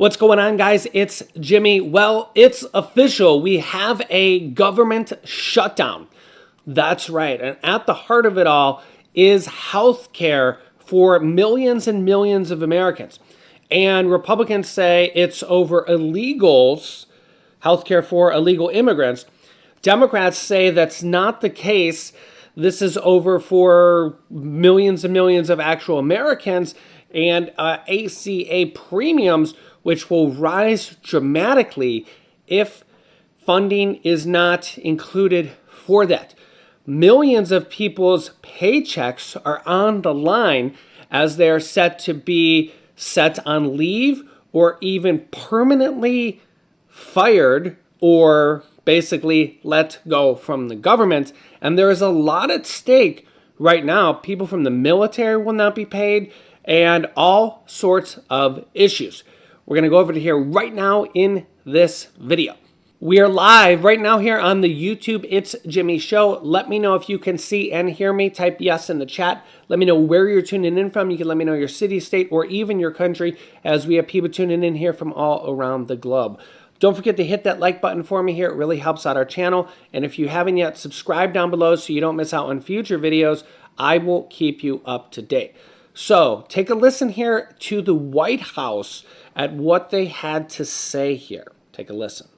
What's going on, guys? It's Jimmy. Well, it's official. We have a government shutdown. That's right. And at the heart of it all is health care for millions and millions of Americans. And Republicans say it's over illegals, health care for illegal immigrants. Democrats say that's not the case. This is over for millions and millions of actual Americans and ACA premiums, which will rise dramatically if funding is not included for that. Millions of people's paychecks are on the line as they are set to be set on leave or even permanently fired or basically let go from the government. And there is a lot at stake right now. People from the military will not be paid and all sorts of issues. We're going to go over to here right now in this video. We are live right now here on the YouTube It's Jimmy Show. Let me know if you can see and hear me. Type yes in the chat. Let me know where you're tuning in from. You can let me know your city, state, or even your country, as we have people tuning in here from all around the globe. Don't forget to hit that like button for me here. It really helps out our channel. And if you haven't yet, subscribe down below so you don't miss out on future videos. I will keep you up to date. So take a listen here to the White House at what they had to say here. Take a listen.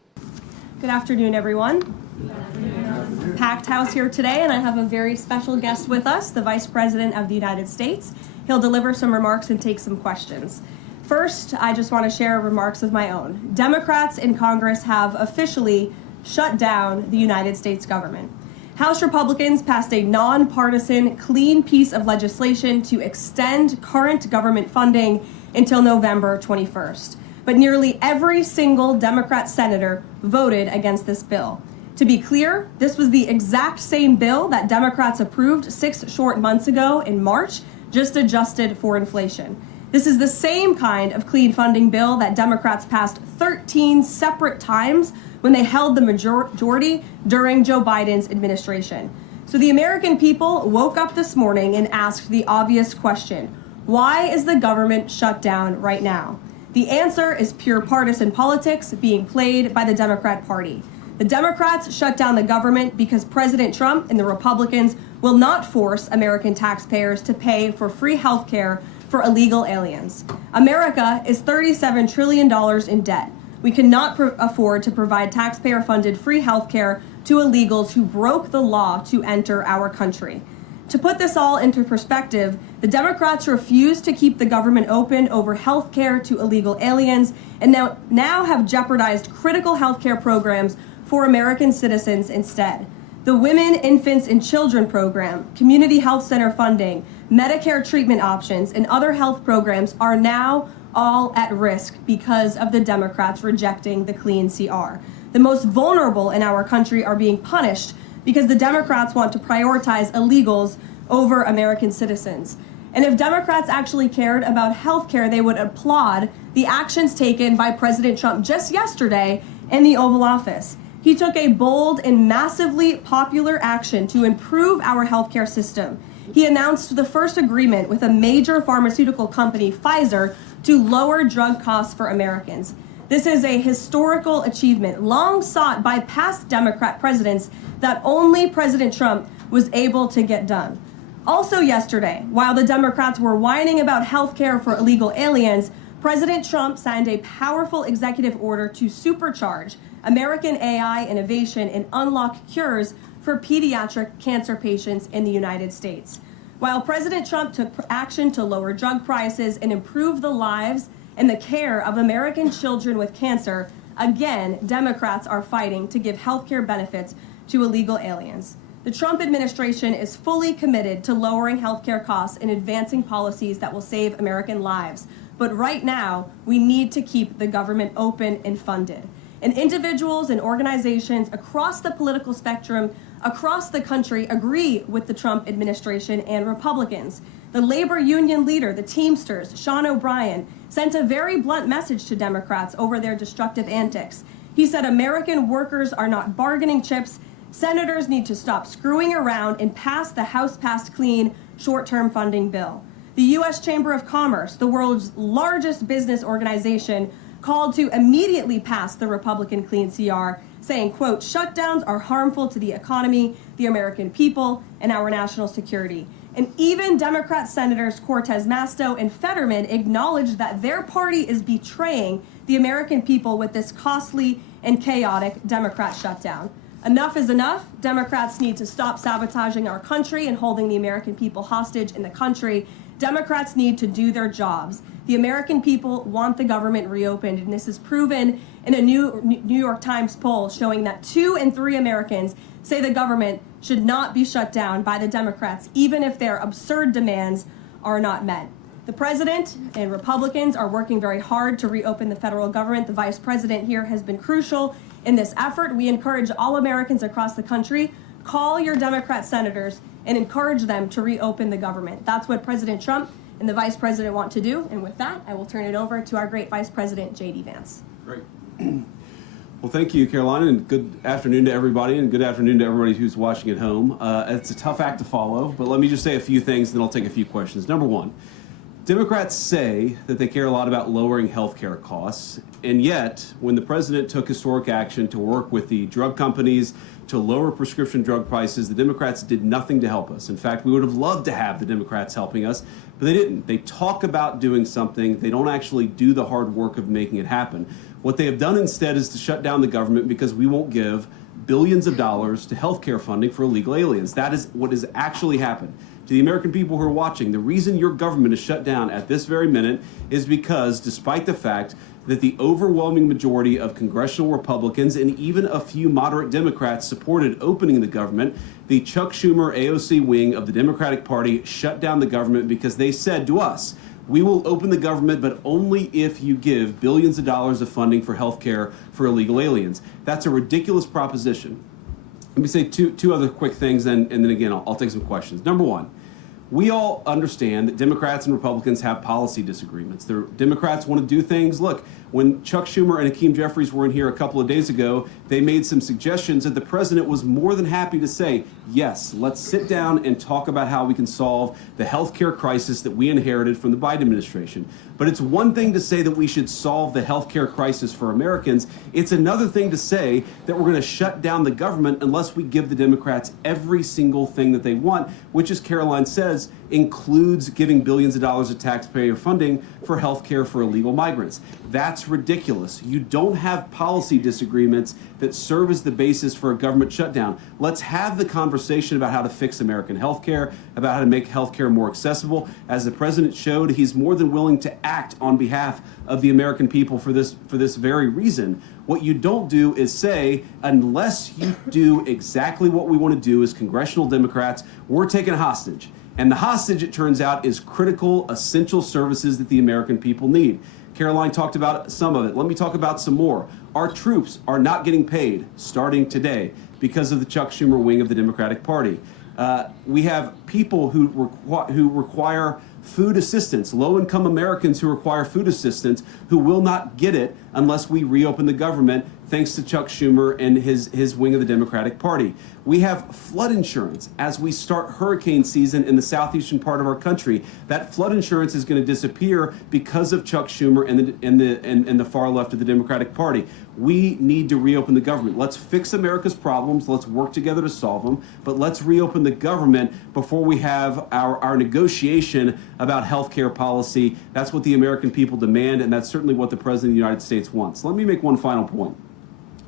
Good afternoon, everyone. Good afternoon. Packed house here today, and I have a very special guest with us, the Vice President of the United States. He'll deliver some remarks and take some questions. First, I just want to share remarks of my own. Democrats in Congress have officially shut down the United States government. House Republicans passed a nonpartisan, clean piece of legislation to extend current government funding until November 21st. But nearly every single Democrat senator voted against this bill. To be clear, this was the exact same bill that Democrats approved 6 short months ago in March, just adjusted for inflation. This is the same kind of clean funding bill that Democrats passed 13 separate times when they held the majority during Joe Biden's administration. So the American people woke up this morning and asked the obvious question: why is the government shut down right now? The answer is pure partisan politics being played by the Democrat Party. The Democrats shut down the government because President Trump and the Republicans will not force American taxpayers to pay for free health care for illegal aliens. America is $37 trillion in debt. We cannot afford to provide taxpayer-funded free health care to illegals who broke the law to enter our country. To put this all into perspective, the Democrats refused to keep the government open over health care to illegal aliens and now have jeopardized critical health care programs for American citizens instead. The Women, Infants, and Children program, community health center funding, Medicare treatment options, and other health programs are now all at risk because of the Democrats rejecting the clean CR. The most vulnerable in our country are being punished because the Democrats want to prioritize illegals over American citizens. And if Democrats actually cared about health care, they would applaud the actions taken by President Trump just yesterday in the Oval Office. He took a bold and massively popular action to improve our healthcare system. He announced the first agreement with a major pharmaceutical company, Pfizer, to lower drug costs for Americans. This is a historical achievement long sought by past Democrat presidents that only President Trump was able to get done. Also yesterday, while the Democrats were whining about health care for illegal aliens, President Trump signed a powerful executive order to supercharge American AI innovation and unlock cures for pediatric cancer patients in the United States. While President Trump took action to lower drug prices and improve the lives and the care of American children with cancer, again, Democrats are fighting to give health care benefits to illegal aliens. The Trump administration is fully committed to lowering health care costs and advancing policies that will save American lives. But right now, we need to keep the government open and funded. And individuals and organizations across the political spectrum, across the country, agree with the Trump administration and Republicans. The labor union leader, the Teamsters, Sean O'Brien, sent a very blunt message to Democrats over their destructive antics. He said American workers are not bargaining chips. Senators need to stop screwing around and pass the House-passed clean short-term funding bill. The U.S. Chamber of Commerce, the world's largest business organization, called to immediately pass the Republican clean CR, saying, quote, shutdowns are harmful to the economy, the American people, and our national security. And even Democrat Senators Cortez Masto and Fetterman acknowledged that their party is betraying the American people with this costly and chaotic Democrat shutdown. Enough is enough. Democrats need to stop sabotaging our country and holding the American people hostage in the country. Democrats need to do their jobs. The American people want the government reopened, and this is proven in a new New York Times poll showing that 2 in 3 Americans say the government should not be shut down by the Democrats, even if their absurd demands are not met. The president and Republicans are working very hard to reopen the federal government. The vice president here has been crucial in this effort. We encourage all Americans across the country, call your Democrat senators and encourage them to reopen the government. That's what President Trump and the vice president want to do. And with that, I will turn it over to our great vice president, J.D. Vance. Great. Well, thank you, Caroline, and good afternoon to everybody, and good afternoon to everybody who's watching at home. It's a tough act to follow, but let me just say a few things, and then I'll take a few questions. Number one, Democrats say that they care a lot about lowering health care costs, and yet, when the president took historic action to work with the drug companies to lower prescription drug prices, the Democrats did nothing to help us. In fact, we would have loved to have the Democrats helping us, but they didn't. They talk about doing something. They don't actually do the hard work of making it happen. What they have done instead is to shut down the government because we won't give billions of dollars to health care funding for illegal aliens. That is what has actually happened. To the American people who are watching, the reason your government is shut down at this very minute is because, despite the fact that the overwhelming majority of congressional Republicans and even a few moderate Democrats supported opening the government, the Chuck Schumer AOC wing of the Democratic Party shut down the government because they said to us, we will open the government, but only if you give billions of dollars of funding for health care for illegal aliens. That's a ridiculous proposition. Let me say two other quick things, and then again, I'll take some questions. Number one, we all understand that Democrats and Republicans have policy disagreements. The Democrats want to do things. Look, when Chuck Schumer and Hakeem Jeffries were in here a couple of days ago, they made some suggestions that the president was more than happy to say, yes, let's sit down and talk about how we can solve the health care crisis that we inherited from the Biden administration. But it's one thing to say that we should solve the health care crisis for Americans. It's another thing to say that we're going to shut down the government unless we give the Democrats every single thing that they want, which, as Caroline says, includes giving billions of dollars of taxpayer funding for health care for illegal migrants. That's ridiculous. You don't have policy disagreements that serve as the basis for a government shutdown. Let's have the conversation about how to fix American health care, about how to make health care more accessible. As the president showed, he's more than willing to act on behalf of the American people for this very reason. What you don't do is say, unless you do exactly what we want to do as congressional Democrats, we're taking hostage. And the hostage, it turns out, is critical, essential services that the American people need. Caroline talked about some of it. Let me talk about some more. Our troops are not getting paid starting today because of the Chuck Schumer wing of the Democratic Party. We have people who require food assistance, low-income Americans who require food assistance, who will not get it unless we reopen the government, thanks to Chuck Schumer and his wing of the Democratic Party. We have flood insurance as we start hurricane season in the southeastern part of our country. That flood insurance is going to disappear because of Chuck Schumer and the far left of the Democratic Party. We need to reopen the government. Let's fix America's problems. Let's work together to solve them. But let's reopen the government before we have our negotiation about health care policy. That's what the American people demand, and that's certainly what the President of the United States wants. Let me make one final point.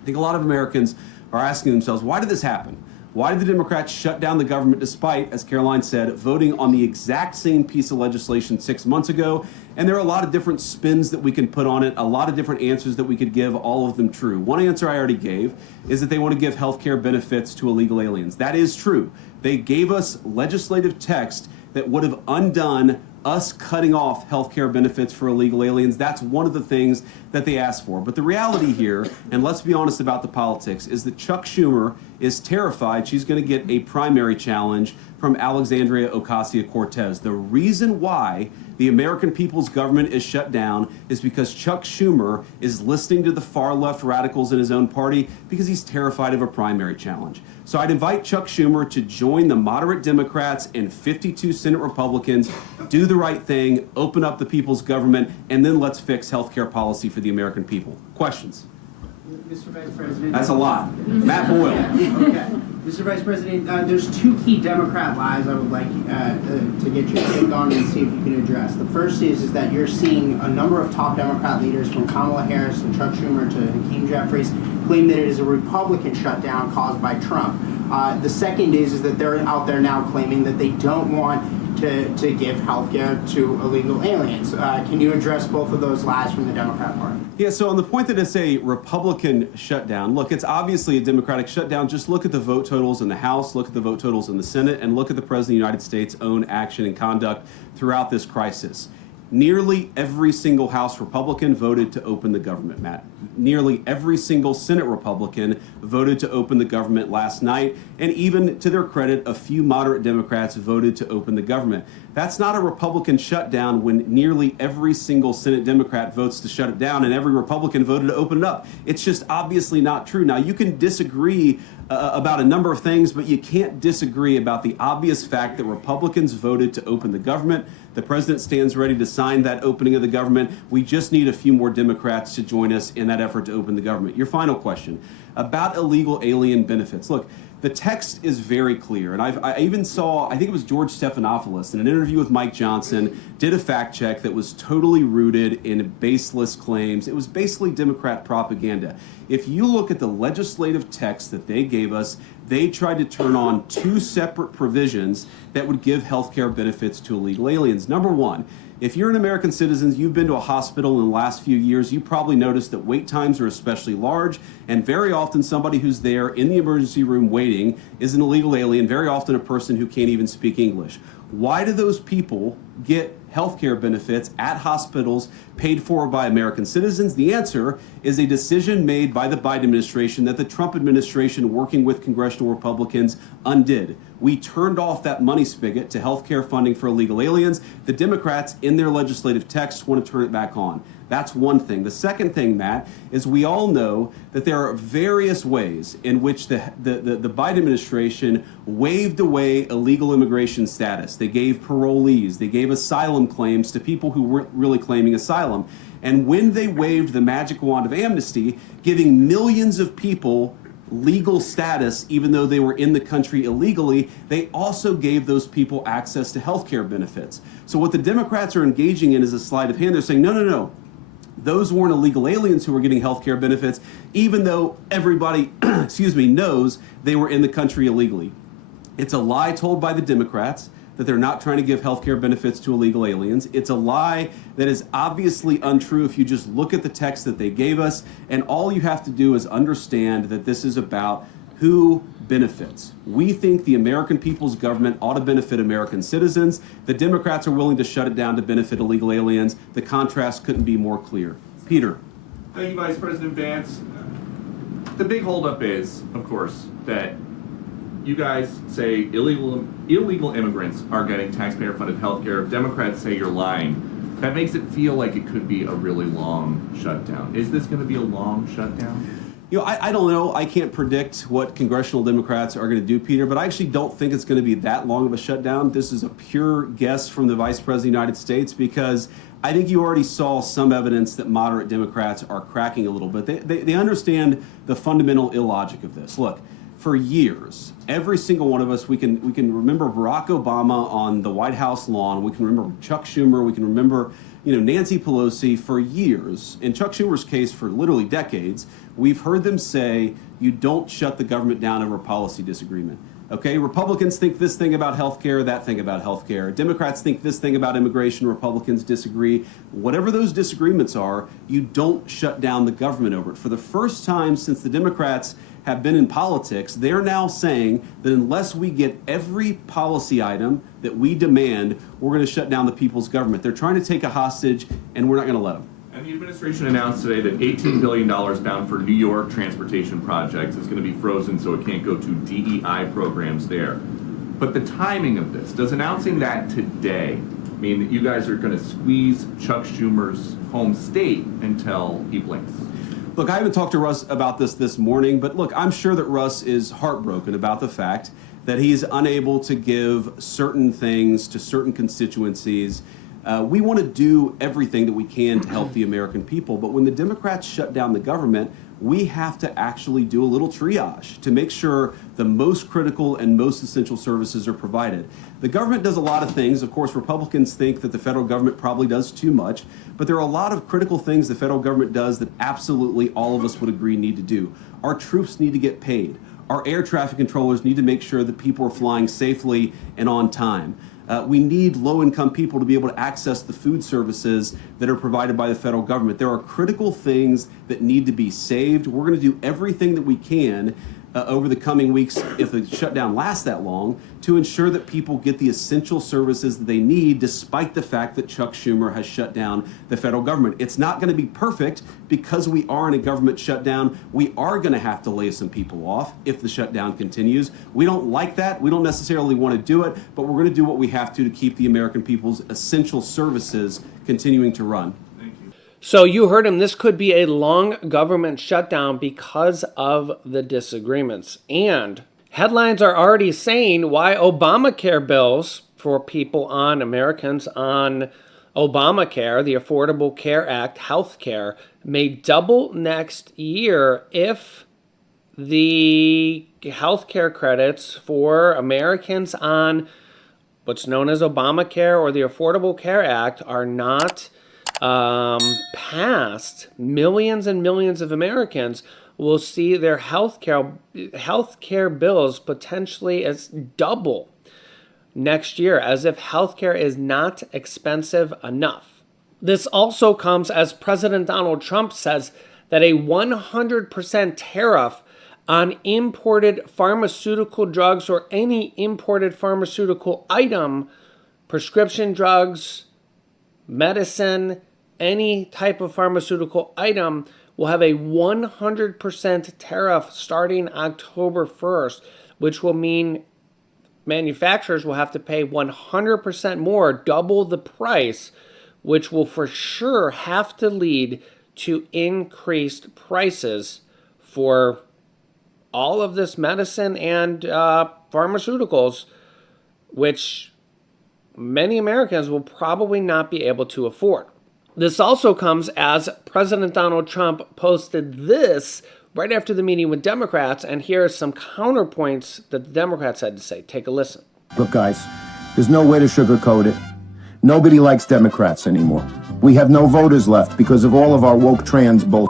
I think a lot of Americans are asking themselves, why did this happen? Why did the Democrats shut down the government despite, as Caroline said, voting on the exact same piece of legislation 6 months ago? And there are a lot of different spins that we can put on it, a lot of different answers that we could give, all of them true. One answer I already gave is that they want to give health care benefits to illegal aliens. That is true. They gave us legislative text that would have undone us cutting off health care benefits for illegal aliens. That's one of the things that they asked for. But the reality here, and let's be honest about the politics, is that Chuck Schumer is terrified she's going to get a primary challenge from Alexandria Ocasio-Cortez. The reason why the American people's government is shut down is because Chuck Schumer is listening to the far-left radicals in his own party because he's terrified of a primary challenge. So I'd invite Chuck Schumer to join the moderate Democrats and 52 Senate Republicans, do the right thing, open up the people's government, and then let's fix healthcare policy for the American people. Questions? Mr. Vice President. That's a lot. Matt Boyle. Okay. Mr. Vice President, there's two key Democrat lies I would like to get your take on and see if you can address. The first is that you're seeing a number of top Democrat leaders from Kamala Harris and Chuck Schumer to Hakeem Jeffries claim that it is a Republican shutdown caused by Trump. The second is that they're out there now claiming that they don't want to give health care to illegal aliens. Can you address both of those lies from the Democrat Party? Yeah, so on the point that it's a Republican shutdown, look, it's obviously a Democratic shutdown. Just look at the vote totals in the House, look at the vote totals in the Senate, and look at the President of the United States' own action and conduct throughout this crisis. Nearly every single House Republican voted to open the government, Matt. Nearly every single Senate Republican voted to open the government last night. And even to their credit, a few moderate Democrats voted to open the government. That's not a Republican shutdown when nearly every single Senate Democrat votes to shut it down and every Republican voted to open it up. It's just obviously not true. Now, you can disagree about a number of things, but you can't disagree about the obvious fact that Republicans voted to open the government. The president stands ready to sign that opening of the government. We just need a few more Democrats to join us in that effort to open the government. Your final question about illegal alien benefits. Look, the text is very clear, and I even saw, I think it was George Stephanopoulos in an interview with Mike Johnson, did a fact check that was totally rooted in baseless claims. It was basically Democrat propaganda. If you look at the legislative text that they gave us, they tried to turn on two separate provisions that would give health care benefits to illegal aliens. Number one, if you're an American citizen, you've been to a hospital in the last few years, you probably noticed that wait times are especially large, and very often somebody who's there in the emergency room waiting is an illegal alien, very often a person who can't even speak English. Why do those people get health care benefits at hospitals paid for by American citizens? The answer is a decision made by the Biden administration that the Trump administration, working with congressional Republicans, undid. We turned off that money spigot to health care funding for illegal aliens. The Democrats, in their legislative text, want to turn it back on. That's one thing. The second thing, Matt, is we all know that there are various ways in which the Biden administration waved away illegal immigration status. They gave parolees, they gave asylum claims to people who weren't really claiming asylum. And when they waved the magic wand of amnesty, giving millions of people legal status, even though they were in the country illegally, they also gave those people access to health care benefits. So what the Democrats are engaging in is a sleight of hand. They're saying, no. Those weren't illegal aliens who were getting health care benefits, even though everybody, knows they were in the country illegally. It's a lie told by the Democrats that they're not trying to give health care benefits to illegal aliens. It's a lie that is obviously untrue if you just look at the text that they gave us, and all you have to do is understand that this is about who benefits. We think the American people's government ought to benefit American citizens. The Democrats are willing to shut it down to benefit illegal aliens. The contrast couldn't be more clear. Peter. Thank you, Vice President Vance. The big holdup is, of course, that you guys say illegal immigrants are getting taxpayer-funded health care. Democrats say you're lying. That makes it feel like it could be a really long shutdown. Is this going to be a long shutdown? I don't know. I can't predict what congressional Democrats are going to do, Peter, but I actually don't think it's going to be that long of a shutdown. This is a pure guess from the Vice President of the United States because I think you already saw some evidence that moderate Democrats are cracking a little bit. They understand the fundamental illogic of this. Look, for years, every single one of us, we can remember Barack Obama on the White House lawn. We can remember Chuck Schumer. We can remember Nancy Pelosi. For years, in Chuck Schumer's case for literally decades, we've heard them say you don't shut the government down over policy disagreement. Okay, Republicans think this thing about health care, that thing about health care. Democrats think this thing about immigration, Republicans disagree. Whatever those disagreements are, you don't shut down the government over it. For the first time since the Democrats have been in politics, they're now saying that unless we get every policy item that we demand, we're going to shut down the people's government. They're trying to take a hostage, and we're not going to let them. And the administration announced today that $18 billion bound for New York transportation projects is going to be frozen so it can't go to DEI programs there. But the timing of this, does announcing that today I mean, you guys are going to squeeze Chuck Schumer's home state until he blinks. Look, I haven't talked to Russ about this morning, but look, I'm sure that Russ is heartbroken about the fact that he is unable to give certain things to certain constituencies. We want to do everything that we can to help the American people, but when the Democrats shut down the government, we have to actually do a little triage to make sure the most critical and most essential services are provided. The government does a lot of things. Of course, Republicans think that the federal government probably does too much, but there are a lot of critical things the federal government does that absolutely all of us would agree need to do. Our troops need to get paid. Our air traffic controllers need to make sure that people are flying safely and on time. We need low-income people to be able to access the food services that are provided by the federal government. There are critical things that need to be saved. We're going to do everything that we can over the coming weeks, if the shutdown lasts that long, to ensure that people get the essential services that they need, despite the fact that Chuck Schumer has shut down the federal government. It's not going to be perfect because we are in a government shutdown. We are going to have to lay some people off if the shutdown continues. We don't like that. We don't necessarily want to do it, but we're going to do what we have to keep the American people's essential services continuing to run. So you heard him. This could be a long government shutdown because of the disagreements. And headlines are already saying why Obamacare bills for people on Americans on Obamacare, the Affordable Care Act, health care, may double next year if the health care credits for Americans on what's known as Obamacare or the Affordable Care Act are not passed. Millions and millions of Americans will see their health care bills potentially as double next year, as if healthcare is not expensive enough. This also comes as President Donald Trump says that a 100% tariff on imported pharmaceutical drugs or any imported pharmaceutical item, prescription drugs, medicine, any type of pharmaceutical item will have a 100% tariff starting October 1st, which will mean manufacturers will have to pay 100% more, double the price, which will for sure have to lead to increased prices for all of this medicine and pharmaceuticals, which many Americans will probably not be able to afford. This also comes as President Donald Trump posted this right after the meeting with Democrats, and here are some counterpoints that the Democrats had to say. Take a listen. Look, guys, there's no way to sugarcoat it. Nobody likes Democrats anymore. We have no voters left because of all of our woke trans bull.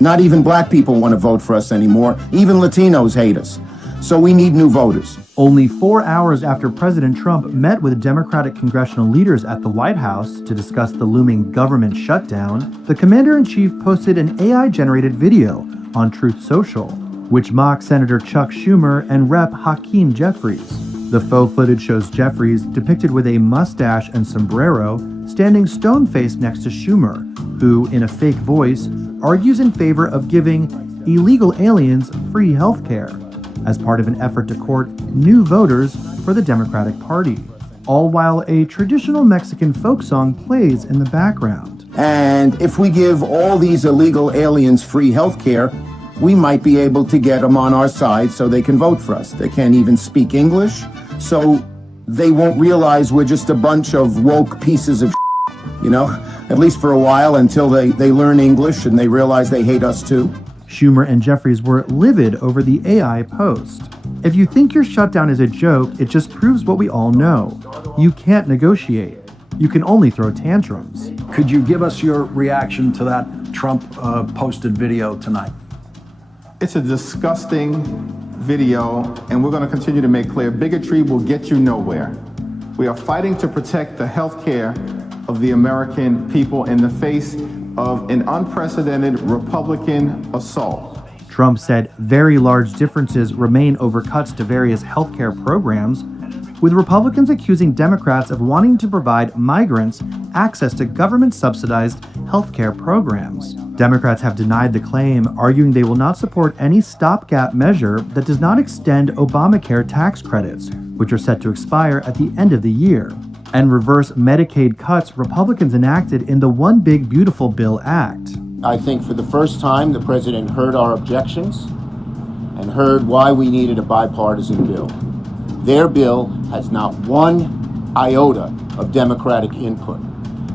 Not even black people want to vote for us anymore. Even Latinos hate us. So we need new voters. Only 4 hours after President Trump met with Democratic congressional leaders at the White House to discuss the looming government shutdown, the commander-in-chief posted an AI-generated video on Truth Social, which mocks Senator Chuck Schumer and Rep. Hakeem Jeffries. The faux footage shows Jeffries, depicted with a mustache and sombrero, standing stone-faced next to Schumer, who, in a fake voice, argues in favor of giving illegal aliens free health care as part of an effort to court new voters for the Democratic Party, all while a traditional Mexican folk song plays in the background. And if we give all these illegal aliens free health care, we might be able to get them on our side so they can vote for us. They can't even speak English, so they won't realize we're just a bunch of woke pieces of at least for a while, until they learn English and they realize they hate us too. Schumer and Jeffries were livid over the AI post. If you think your shutdown is a joke, it just proves what we all know. You can't negotiate. You can only throw tantrums. Could you give us your reaction to that Trump posted video tonight? It's a disgusting video, and we're going to continue to make clear bigotry will get you nowhere. We are fighting to protect the health care of the American people in the face of an unprecedented Republican assault. Trump said very large differences remain over cuts to various healthcare programs, with Republicans accusing Democrats of wanting to provide migrants access to government-subsidized healthcare programs. Democrats have denied the claim, arguing they will not support any stopgap measure that does not extend Obamacare tax credits, which are set to expire at the end of the year. and reverse Medicaid cuts Republicans enacted in the One Big Beautiful Bill Act. I think for the first time, the president heard our objections and heard why we needed a bipartisan bill. Their bill has not one iota of Democratic input.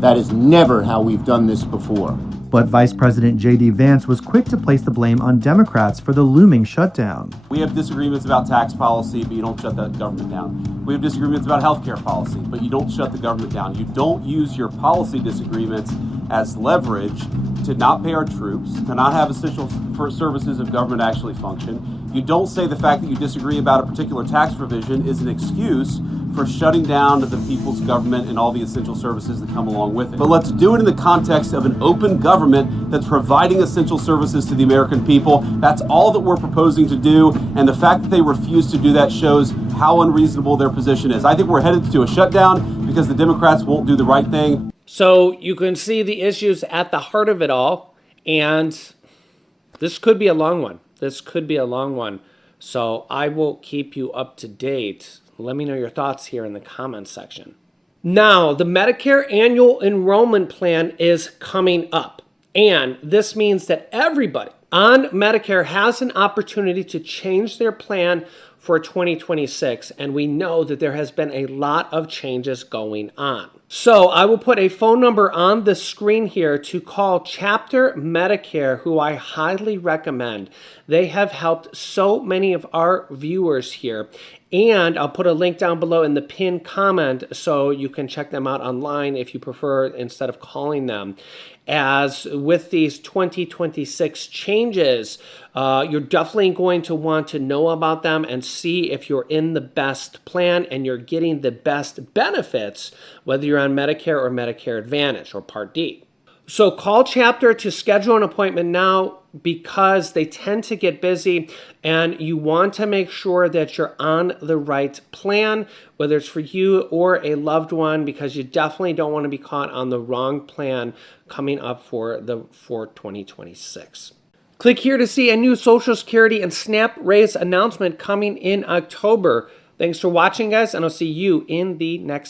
That is never how we've done this before. But Vice President J.D. Vance was quick to place the blame on Democrats for the looming shutdown. We have disagreements about tax policy, but you don't shut the government down. We have disagreements about healthcare policy, but you don't shut the government down. You don't use your policy disagreements as leverage to not pay our troops, to not have essential services of government actually function. You don't say the fact that you disagree about a particular tax provision is an excuse for shutting down the people's government and all the essential services that come along with it. But let's do it in the context of an open government that's providing essential services to the American people. That's all that we're proposing to do, and the fact that they refuse to do that shows how unreasonable their position is. I think we're headed to a shutdown because the Democrats won't do the right thing. So you can see the issues at the heart of it all, and this could be a long one. This could be a long one. So I will keep you up to date. Let me know your thoughts here in the comments section. Now, the Medicare annual enrollment plan is coming up. And this means that everybody on Medicare has an opportunity to change their plan for 2026. And we know that there has been a lot of changes going on. So I will put a phone number on the screen here to call Chapter Medicare, who I highly recommend. They have helped so many of our viewers here. And I'll put a link down below in the pinned comment so you can check them out online if you prefer instead of calling them. As with these 2026 changes, you're definitely going to want to know about them and see if you're in the best plan and you're getting the best benefits, whether you're on Medicare or Medicare Advantage or Part D. So call Chapter to schedule an appointment now because they tend to get busy and you want to make sure that you're on the right plan, whether it's for you or a loved one, because you definitely don't want to be caught on the wrong plan coming up for 2026. Click here to see a new Social Security and SNAP raise announcement coming in October. Thanks for watching, guys, and I'll see you in the next